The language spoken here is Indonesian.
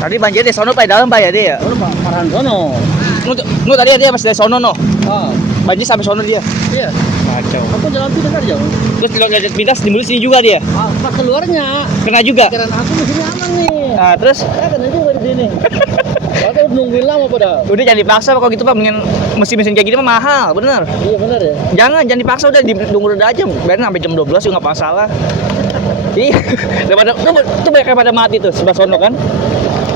Tadi banjir di sono Pak, di dalam Pak ya dia ya. Sono Pak, parahan sono. Nu tadi dia pas dari sono no. Ah, Banjir sampai sono dia. iya. Kacau. Aku jalan tidak kan jauh. Terus kalau lihat pintas di sini juga dia. Ah, pas keluarnya. Kena juga. Pikiran aku di sini aman nih. Nah, terus Saya kena juga di sini. Aku nungguin lama pada. udah jangan dipaksa Pak, kalau gitu Pak, mendingan mesin-mesin kayak gini mah mahal, bener. Iya benar ya. Jangan dipaksa, udah ditunggu udah aja. Biarin sampai jam 12 juga nggak masalah. Iya, daripada tuh banyak yang pada mati tuh sebelah sono kan.